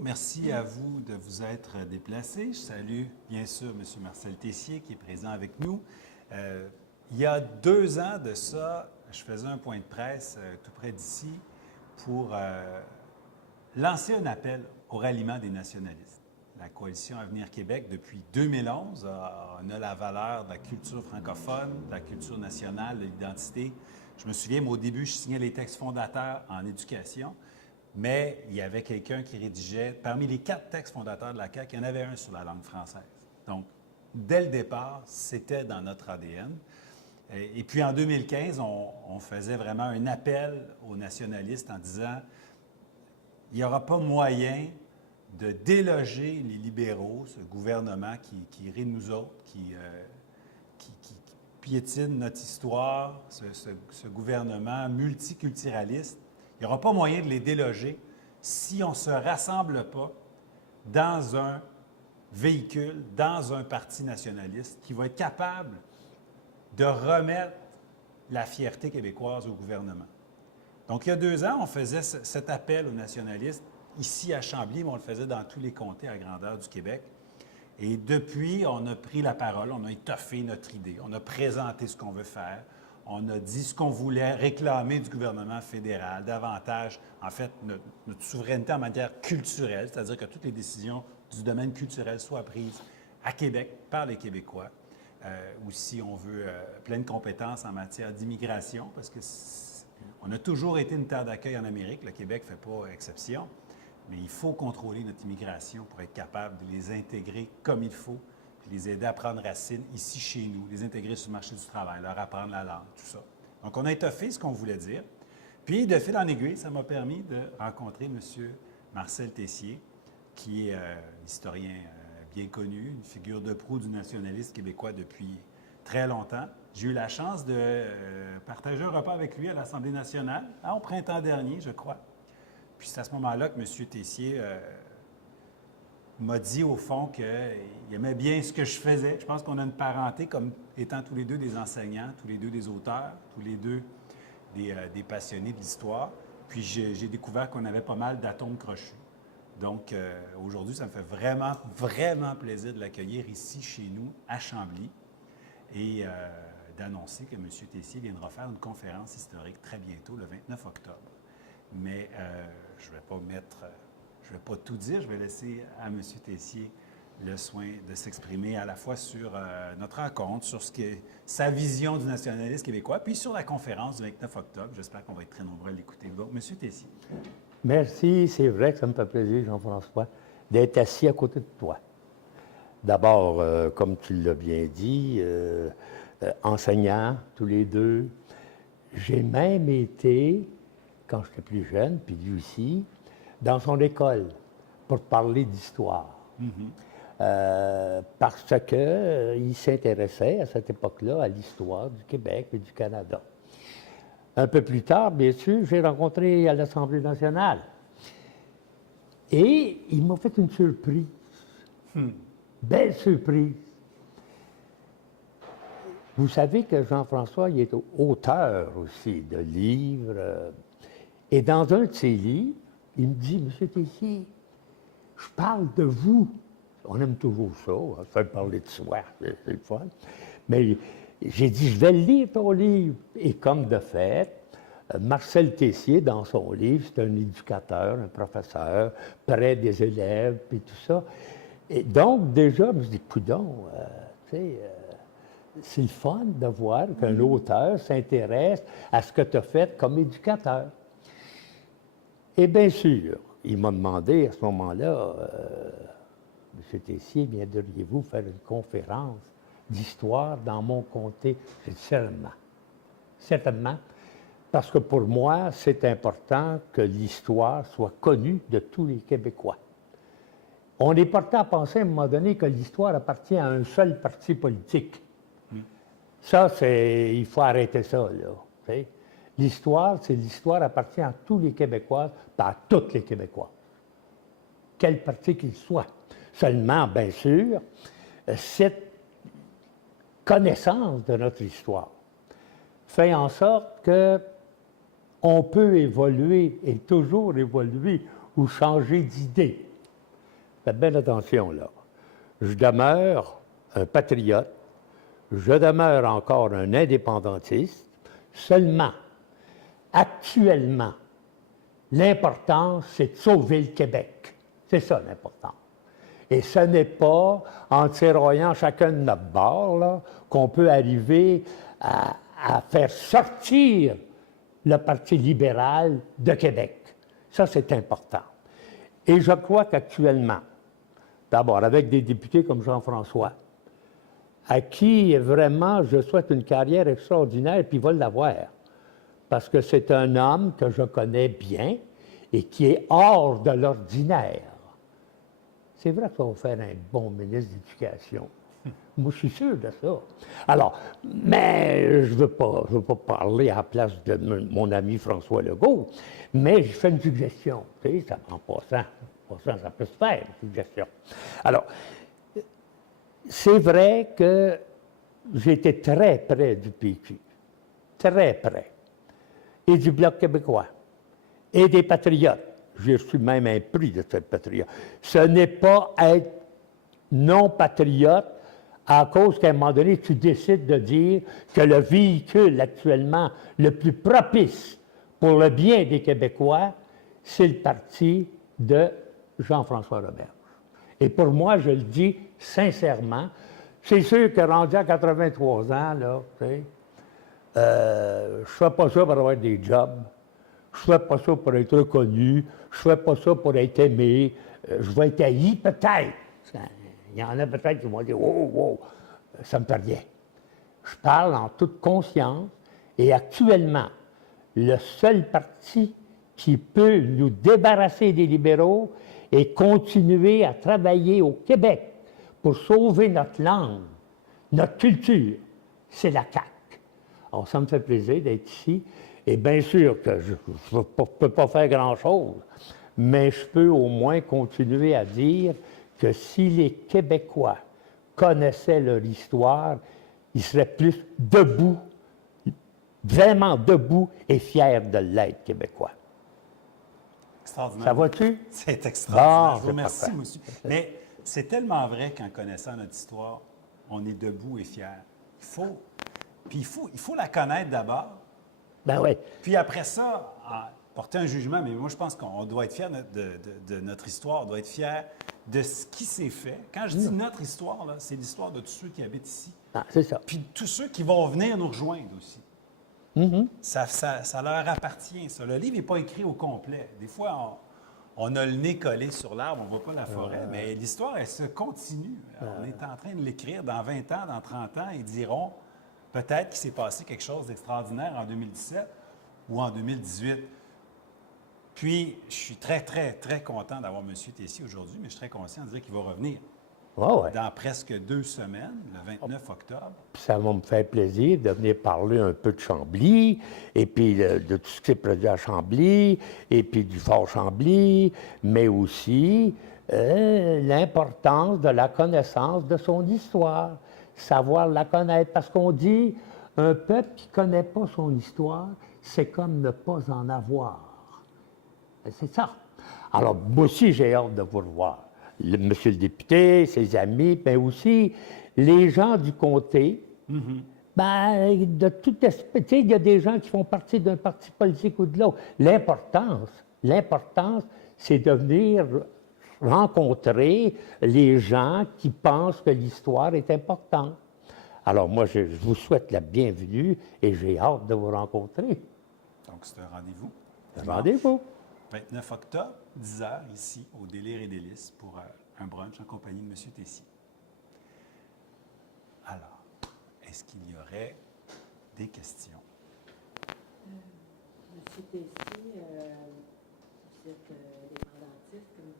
Merci à vous de vous être déplacé. Je salue bien sûr M. Marcel Tessier qui est présent avec nous. Il y a 2 ans de ça, je faisais un point de presse tout près d'ici pour lancer un appel au ralliement des nationalistes. La coalition Avenir Québec, depuis 2011, on a la valeur de la culture francophone, de la culture nationale, de l'identité. Je me souviens, moi, au début, je signais les textes fondateurs en éducation. Mais il y avait quelqu'un qui rédigeait, parmi les 4 textes fondateurs de la CAQ, il y en avait un sur la langue française. Donc, dès le départ, c'était dans notre ADN. Et puis en 2015, on faisait vraiment un appel aux nationalistes en disant, il n'y aura pas moyen de déloger les libéraux, ce gouvernement qui rit de nous autres, qui piétine notre histoire, ce gouvernement multiculturaliste. Il n'y aura pas moyen de les déloger si on ne se rassemble pas dans un véhicule, dans un parti nationaliste qui va être capable de remettre la fierté québécoise au gouvernement. Donc, il y a 2 ans, on faisait cet appel aux nationalistes ici à Chambly, mais on le faisait dans tous les comtés à grandeur du Québec. Et depuis, on a pris la parole, on a étoffé notre idée, on a présenté ce qu'on veut faire. On a dit ce qu'on voulait réclamer du gouvernement fédéral, davantage, en fait, notre souveraineté en matière culturelle, c'est-à-dire que toutes les décisions du domaine culturel soient prises à Québec par les Québécois. Aussi, on veut pleine compétence en matière d'immigration, parce qu'on a toujours été une terre d'accueil en Amérique. Le Québec ne fait pas exception, mais il faut contrôler notre immigration pour être capable de les intégrer comme il faut, puis les aider à prendre racine ici chez nous, les intégrer sur le marché du travail, leur apprendre la langue, tout ça. Donc, on a étoffé ce qu'on voulait dire. Puis, de fil en aiguille, ça m'a permis de rencontrer M. Marcel Tessier, qui est historien bien connu, une figure de proue du nationalisme québécois depuis très longtemps. J'ai eu la chance de partager un repas avec lui à l'Assemblée nationale, au printemps dernier, je crois. Puis, c'est à ce moment-là que M. Tessier m'a dit, au fond, qu'il aimait bien ce que je faisais. Je pense qu'on a une parenté comme étant tous les deux des enseignants, tous les deux des auteurs, tous les deux des passionnés de l'histoire. Puis j'ai découvert qu'on avait pas mal d'atomes crochus. Donc, aujourd'hui, ça me fait vraiment, vraiment plaisir de l'accueillir ici, chez nous, à Chambly, et d'annoncer que M. Tessier viendra faire une conférence historique très bientôt, le 29 octobre. Mais je ne vais pas je ne vais pas tout dire, je vais laisser à M. Tessier le soin de s'exprimer à la fois sur notre rencontre, sur sa vision du nationalisme québécois, puis sur la conférence du 29 octobre. J'espère qu'on va être très nombreux à l'écouter. Donc, M. Tessier. Merci, c'est vrai que ça me fait plaisir, Jean-François, d'être assis à côté de toi. D'abord, comme tu l'as bien dit, enseignants, tous les deux. J'ai même été, quand j'étais plus jeune, puis lui aussi, dans son école pour parler d'histoire. Parce qu'il s'intéressait à cette époque-là à l'histoire du Québec et du Canada. Un peu plus tard, bien sûr, j'ai rencontré à l'Assemblée nationale. Et il m'a fait une surprise. Belle surprise. Vous savez que Jean-François, il est auteur aussi de livres. Et dans un de ses livres, il me dit, Monsieur Tessier, je parle de vous. On aime toujours ça, faire parler de soi, c'est le fun. Mais j'ai dit, je vais lire ton livre. Et comme de fait, Marcel Tessier, dans son livre, c'est un éducateur, un professeur, près des élèves, puis tout ça. Et donc, déjà, je me dis, coudonc, tu sais, c'est le fun de voir qu'un auteur s'intéresse à ce que tu as fait comme éducateur. Et bien sûr, il m'a demandé à ce moment-là, M. Tessier, viendriez-vous faire une conférence d'histoire dans mon comté? J'ai dit certainement. Certainement. Parce que pour moi, c'est important que l'histoire soit connue de tous les Québécois. On est porté à penser à un moment donné que l'histoire appartient à un seul parti politique. Ça, il faut arrêter ça, là. T'sais. L'histoire, c'est l'histoire appartient à tous les Québécois, pas à toutes les Québécois. Quel parti qu'il soit. Seulement, bien sûr, cette connaissance de notre histoire fait en sorte qu'on peut évoluer et toujours évoluer ou changer d'idée. faites bien attention là. Je demeure un patriote, je demeure encore un indépendantiste, seulement, actuellement, l'important, c'est de sauver le Québec. C'est ça l'important. Et ce n'est pas en tiraillant chacun de notre bord là, qu'on peut arriver à faire sortir le Parti libéral de Québec. Ça, c'est important. Et je crois qu'actuellement, d'abord, avec des députés comme Jean-François, à qui vraiment je souhaite une carrière extraordinaire, puis il va l'avoir. Parce que c'est un homme que je connais bien et qui est hors de l'ordinaire. C'est vrai que ça va faire un bon ministre d'éducation. Moi, je suis sûr de ça. Alors, mais je ne veux pas parler à la place de mon ami François Legault, mais je fais une suggestion. Tu sais, ça en passant, ça peut se faire, une suggestion. Alors, c'est vrai que j'étais très près du PQ, très près, et du Bloc québécois, et des Patriotes. J'ai reçu même un prix de cette patriote. Ce n'est pas être non-patriote à cause qu'à un moment donné, tu décides de dire que le véhicule actuellement le plus propice pour le bien des Québécois, c'est le parti de Jean-François Roberge. Et pour moi, je le dis sincèrement, c'est sûr que rendu à 83 ans, là, tu sais, je ne fais pas ça pour avoir des jobs, je ne fais pas ça pour être reconnu, je ne fais pas ça pour être aimé, je vais être haï peut-être. Il y en a peut-être qui vont dire « wow, wow, ça me fait rien ». Je parle en toute conscience et actuellement, le seul parti qui peut nous débarrasser des libéraux et continuer à travailler au Québec pour sauver notre langue, notre culture, c'est la CAQ. Alors, ça me fait plaisir d'être ici. Et bien sûr que je ne peux pas faire grand-chose, mais je peux au moins continuer à dire que si les Québécois connaissaient leur histoire, ils seraient plus debout, vraiment debout et fiers de l'être québécois. Extraordinaire. Ça va-tu? C'est extraordinaire. Bon, Je vous remercie, parfait. monsieur. Mais c'est tellement vrai qu'en connaissant notre histoire, on est debout et fier. Il faut la connaître d'abord. Ben oui. Puis après ça, porter un jugement, mais moi je pense qu'on doit être fier de notre histoire, on doit être fier de ce qui s'est fait. Quand je dis notre histoire, là, c'est l'histoire de tous ceux qui habitent ici. Ah, c'est ça. Puis de tous ceux qui vont venir nous rejoindre aussi. Ça leur appartient, ça. Le livre n'est pas écrit au complet. Des fois, on a le nez collé sur l'arbre, on ne voit pas la forêt, mais l'histoire, elle se continue. On est en train de l'écrire dans 20 ans, dans 30 ans, ils diront peut-être qu'il s'est passé quelque chose d'extraordinaire en 2017 ou en 2018. Puis, je suis très, très, très content d'avoir M. Tessier aujourd'hui, mais je suis très conscient de dire qu'il va revenir dans presque 2 semaines, le 29 octobre. Puis ça va me faire plaisir de venir parler un peu de Chambly, et puis de tout ce qui s'est produit à Chambly, et puis du Fort Chambly, mais aussi l'importance de la connaissance de son histoire, savoir la connaître. Parce qu'on dit, un peuple qui ne connaît pas son histoire, c'est comme ne pas en avoir. C'est ça. Alors, moi aussi, j'ai hâte de vous revoir. Monsieur le député, ses amis, mais aussi les gens du comté. Ben, de toute espèce, tu sais, il y a des gens qui font partie d'un parti politique ou de l'autre. L'importance, c'est de venir rencontrer les gens qui pensent que l'histoire est importante. Alors, moi, je vous souhaite la bienvenue et j'ai hâte de vous rencontrer. Donc, c'est un rendez-vous. Rendez-vous. 29 octobre, 10h, ici, au Délire et Délices, pour un brunch en compagnie de M. Tessier. Alors, est-ce qu'il y aurait des questions? Monsieur Tessier, vous êtes indépendantiste, comme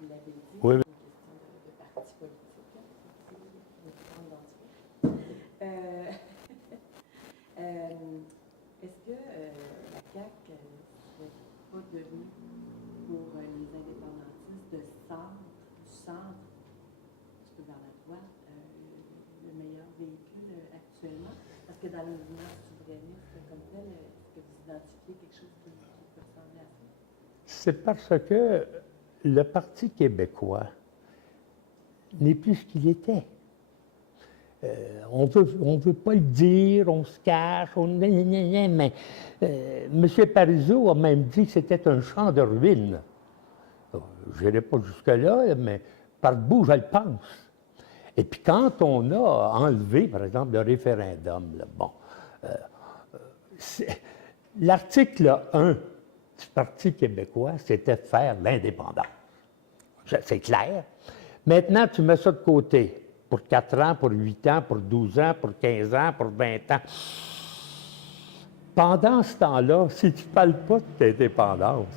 vous l'avez dit. Oui. C'est une question de parti politique. Est-ce que la CAQ n'est pas devenue pour les indépendantistes du centre, un peu vers la droite, le meilleur véhicule actuellement? Parce que dans le mouvement souverainiste comme tel, est-ce que vous identifiez quelque chose qui peut ressembler à ça? C'est parce que le Parti québécois n'est plus ce qu'il était. On veut pas le dire, on se cache, mais M. Parizeau a même dit que c'était un champ de ruines. Je n'irai pas jusque-là, mais par bout, je le pense. Et puis quand on a enlevé, par exemple, le référendum, là, bon, l'article 1 du Parti québécois, c'était faire l'indépendance. C'est clair. Maintenant, tu mets ça de côté. Pour 4 ans, pour 8 ans, pour 12 ans, pour 15 ans, pour 20 ans. Pendant ce temps-là, si tu ne parles pas de l'indépendance,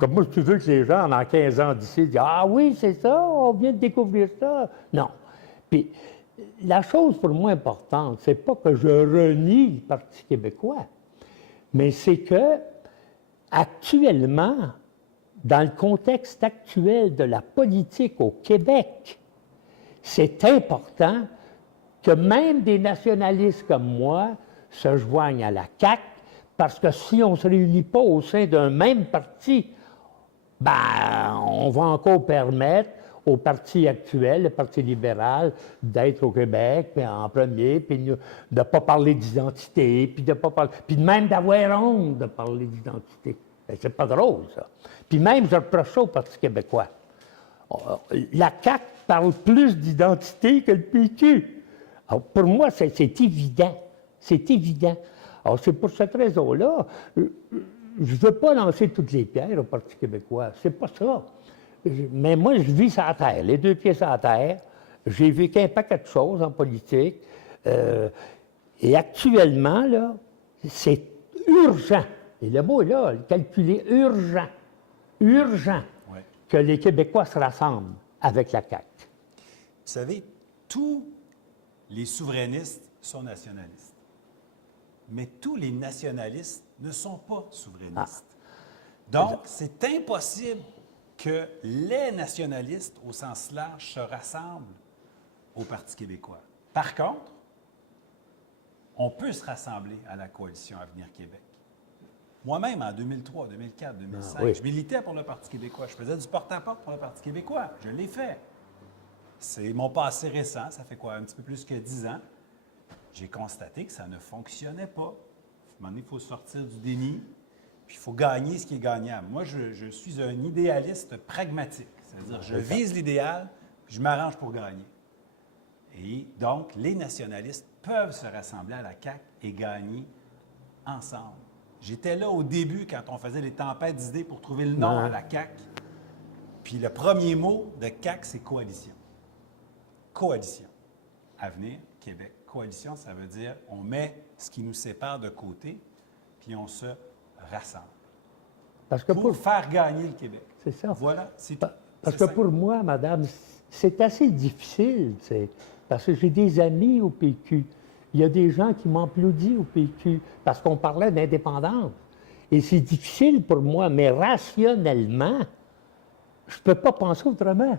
comme moi, tu veux que les gens, en 15 ans d'ici, disent « Ah oui, c'est ça, on vient de découvrir ça. » Non. Puis, la chose pour moi importante, c'est pas que je renie le Parti québécois, mais c'est que, actuellement, dans le contexte actuel de la politique au Québec, c'est important que même des nationalistes comme moi se joignent à la CAQ, parce que si on ne se réunit pas au sein d'un même parti, ben, on va encore permettre au parti actuel, le Parti libéral, d'être au Québec, puis en premier, puis de ne pas parler d'identité, puis de pas parler, puis même d'avoir honte de parler d'identité. Ben, c'est pas drôle, ça. Puis même, je reproche ça au Parti québécois. La CAQ parle plus d'identité que le PQ. Alors, pour moi, c'est évident. C'est évident. Alors, c'est pour cette raison-là, je ne veux pas lancer toutes les pierres au Parti québécois. C'est pas ça. Mais moi, je vis sur la terre, les 2 pieds sur la terre. J'ai vécu un paquet de choses en politique. Et actuellement, là, c'est urgent. Et le mot est là, calculer urgent. Urgent que les Québécois se rassemblent avec la CAQ. Vous savez, tous les souverainistes sont nationalistes. Mais tous les nationalistes ne sont pas souverainistes. Donc, c'est impossible que les nationalistes, au sens large, se rassemblent au Parti québécois. Par contre, on peut se rassembler à la coalition Avenir Québec. Moi-même, en 2003, 2004, 2005, je militais pour le Parti québécois. Je faisais du porte-à-porte pour le Parti québécois. Je l'ai fait. C'est mon passé récent. Ça fait quoi, un petit peu plus que 10 ans. J'ai constaté que ça ne fonctionnait pas. À un moment donné, il faut sortir du déni, puis il faut gagner ce qui est gagnable. Moi, je suis un idéaliste pragmatique. C'est-à-dire, je vise l'idéal, puis je m'arrange pour gagner. Et donc, les nationalistes peuvent se rassembler à la CAQ et gagner ensemble. J'étais là au début quand on faisait les tempêtes d'idées pour trouver le nom à la CAQ. Puis le premier mot de CAQ, c'est coalition. Coalition. Avenir, Québec. Coalition, ça veut dire on met ce qui nous sépare de côté, puis on se rassemble. Parce que pour faire gagner le Québec. C'est ça. Voilà, c'est tout. Parce que pour moi, madame, c'est assez difficile, parce que j'ai des amis au PQ. Il y a des gens qui m'applaudissent au PQ parce qu'on parlait d'indépendance. Et c'est difficile pour moi, mais rationnellement, je ne peux pas penser autrement.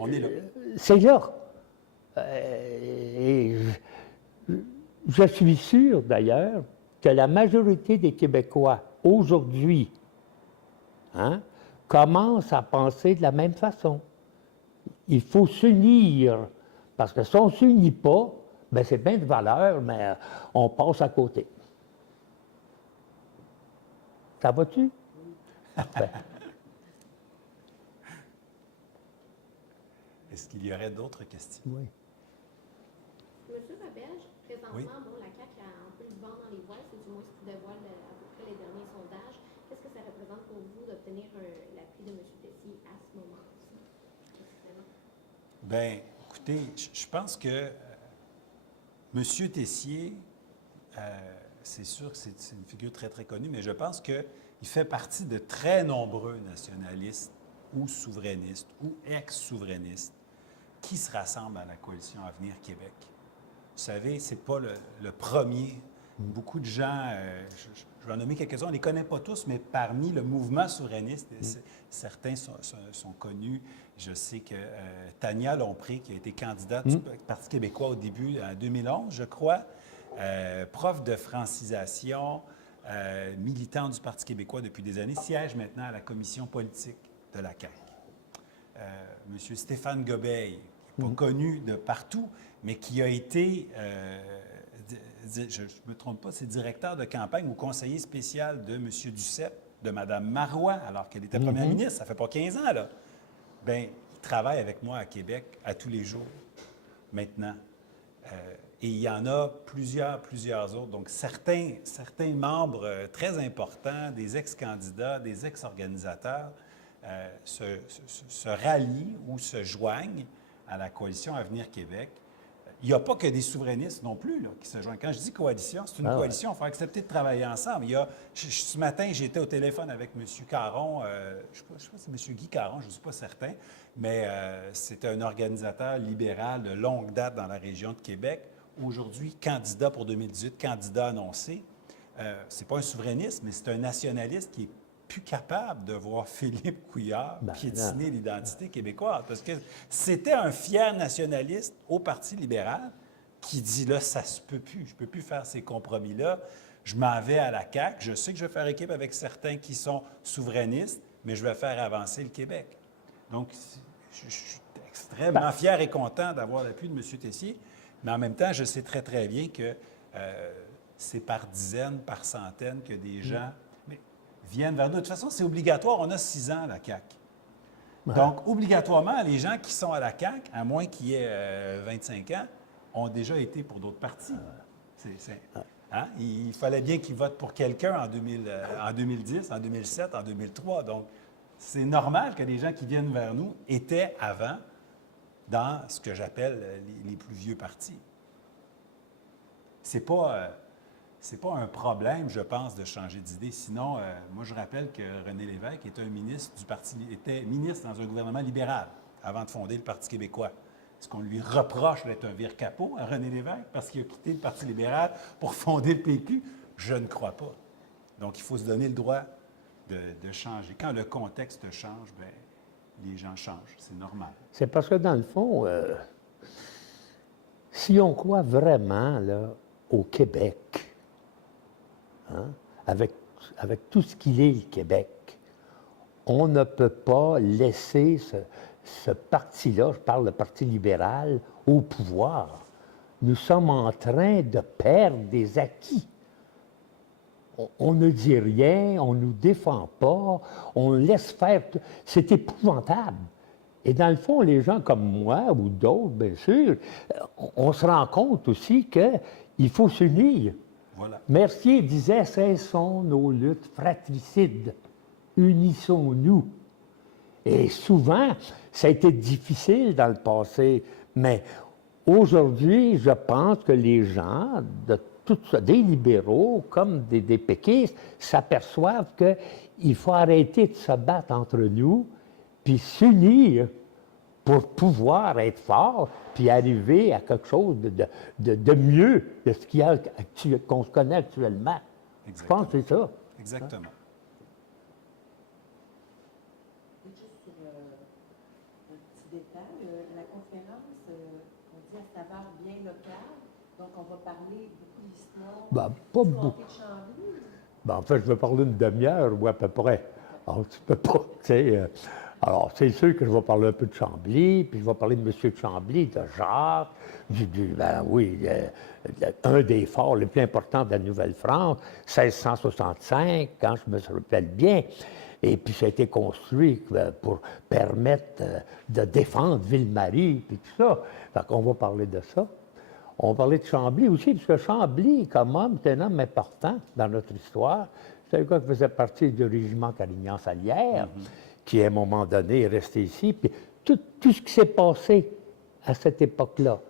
On est là. C'est là. Et je suis sûr, d'ailleurs, que la majorité des Québécois, aujourd'hui, commencent à penser de la même façon. Il faut s'unir, parce que si on ne s'unit pas, bien, c'est bien de valeur, mais on passe à côté. Ça va-tu? Parfait. Est-ce qu'il y aurait d'autres questions? Oui. Monsieur Roberge, présentement, Oui. bon, la CAQ a un peu le vent dans les voiles, c'est du moins ce qui dévoile à peu près les derniers sondages. Qu'est-ce que ça représente pour vous d'obtenir l'appui de M. Tessier à ce moment-ci? Bien, écoutez, je pense que M. Tessier, c'est sûr que c'est une figure très, très connue, mais je pense qu'il fait partie de très nombreux nationalistes ou souverainistes ou ex-souverainistes qui se rassemblent à la coalition Avenir Québec. Vous savez, ce n'est pas le premier. Beaucoup de gens, je vais en nommer quelques-uns, on ne les connaît pas tous, mais parmi le mouvement souverainiste, certains sont connus. Je sais que Tania Lompré, qui a été candidate du Parti québécois au début, en 2011, je crois, prof de francisation, militant du Parti québécois depuis des années, siège maintenant à la commission politique de la CAQ. M. Stéphane Gobeil, qui n'est pas connu de partout, mais qui a été, je ne me trompe pas, c'est directeur de campagne ou conseiller spécial de M. Duceppe, de Mme Marois, alors qu'elle était première ministre, ça ne fait pas 15 ans, là. Bien, il travaille avec moi à Québec à tous les jours, maintenant. Et il y en a plusieurs autres. Donc, certains membres très importants, des ex-candidats, des ex-organisateurs, se rallient ou se joignent à la coalition Avenir Québec. Il n'y a pas que des souverainistes non plus là, qui se joignent. Quand je dis coalition, c'est une coalition. Il faut accepter de travailler ensemble. Ce matin, j'étais au téléphone avec M. Caron. Je ne sais pas si c'est M. Guy Caron, je ne suis pas certain, mais c'était un organisateur libéral de longue date dans la région de Québec. Aujourd'hui, candidat pour 2018, candidat annoncé. Ce n'est pas un souverainiste, mais c'est un nationaliste qui est plus capable de voir Philippe Couillard piétiner l'identité québécoise. Parce que c'était un fier nationaliste au Parti libéral qui dit, là, ça se peut plus. Je ne peux plus faire ces compromis-là. Je m'en vais à la CAQ. Je sais que je vais faire équipe avec certains qui sont souverainistes, mais je vais faire avancer le Québec. Donc, je suis extrêmement fier et content d'avoir l'appui de M. Tessier, mais en même temps, je sais très, très bien que c'est par dizaines, par centaines que des gens viennent vers nous. De toute façon, c'est obligatoire. On a 6 ans à la CAQ. Donc, obligatoirement, les gens qui sont à la CAQ, à moins qu'il y ait 25 ans, ont déjà été pour d'autres partis. Hein? Il fallait bien qu'ils votent pour quelqu'un en 2010, en 2007, en 2003. Donc, c'est normal que les gens qui viennent vers nous étaient avant dans ce que j'appelle les plus vieux partis. C'est pas un problème, je pense, de changer d'idée. Sinon, moi, je rappelle que René Lévesque était était ministre dans un gouvernement libéral avant de fonder le Parti québécois. Est-ce qu'on lui reproche d'être un vire-capot à René Lévesque parce qu'il a quitté le Parti libéral pour fonder le PQ? Je ne crois pas. Donc, il faut se donner le droit de changer. Quand le contexte change, bien, les gens changent. C'est normal. C'est parce que, dans le fond, si on croit vraiment là, au Québec, hein, avec tout ce qu'il est, le Québec, on ne peut pas laisser ce parti-là, je parle du Parti libéral, au pouvoir. Nous sommes en train de perdre des acquis. On ne dit rien, on ne nous défend pas, on laisse faire. C'est épouvantable. Et dans le fond, les gens comme moi ou d'autres, bien sûr, on se rend compte aussi qu'il faut s'unir. Voilà. Mercier disait « Cessons nos luttes fratricides, unissons-nous ». Et souvent, ça a été difficile dans le passé, mais aujourd'hui, je pense que les gens, des libéraux comme des péquistes, s'aperçoivent qu'il faut arrêter de se battre entre nous, puis s'unir pour pouvoir être fort, puis arriver à quelque chose de mieux de ce qu'on se connaît actuellement. Exactement. Je pense que c'est ça. Exactement. Juste sur un petit détail, la conférence, on dit elle s'avère bien locale, donc on va parler beaucoup d'histoire. Ben, pas du beaucoup. comté de Chambly. Ben, en fait, je vais parler une demi-heure ou à peu près. Alors, tu peux pas, tu sais. Alors, c'est sûr que je vais parler un peu de Chambly, puis je vais parler de M. de Chambly, de Jacques, un des forts les plus importants de la Nouvelle-France, 1665, quand je me rappelle bien. Et puis, ça a été construit pour permettre de défendre Ville-Marie, puis tout ça. Fait qu'on va parler de ça. On va parler de Chambly aussi, parce que Chambly, comme homme, c'est un homme important dans notre histoire. C'est un gars qui faisait partie du régiment Carignan-Salière, qui, à un moment donné, est resté ici. Puis tout ce qui s'est passé à cette époque-là,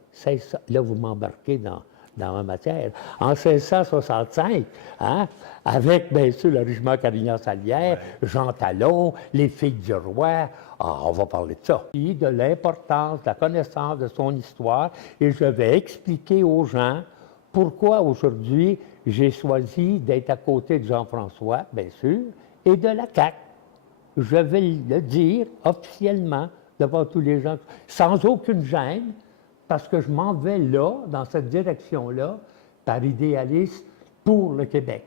là, vous m'embarquez dans ma matière. En 1665, hein, avec, bien sûr, le régiment Carignan-Salière, Jean Talon, les filles du roi, on va parler de ça. Puis de l'importance, de la connaissance de son histoire, et je vais expliquer aux gens pourquoi aujourd'hui j'ai choisi d'être à côté de Jean-François, bien sûr, et de la CAQ. Je vais le dire officiellement devant tous les gens, sans aucune gêne, parce que je m'en vais là, dans cette direction-là, par idéalisme pour le Québec.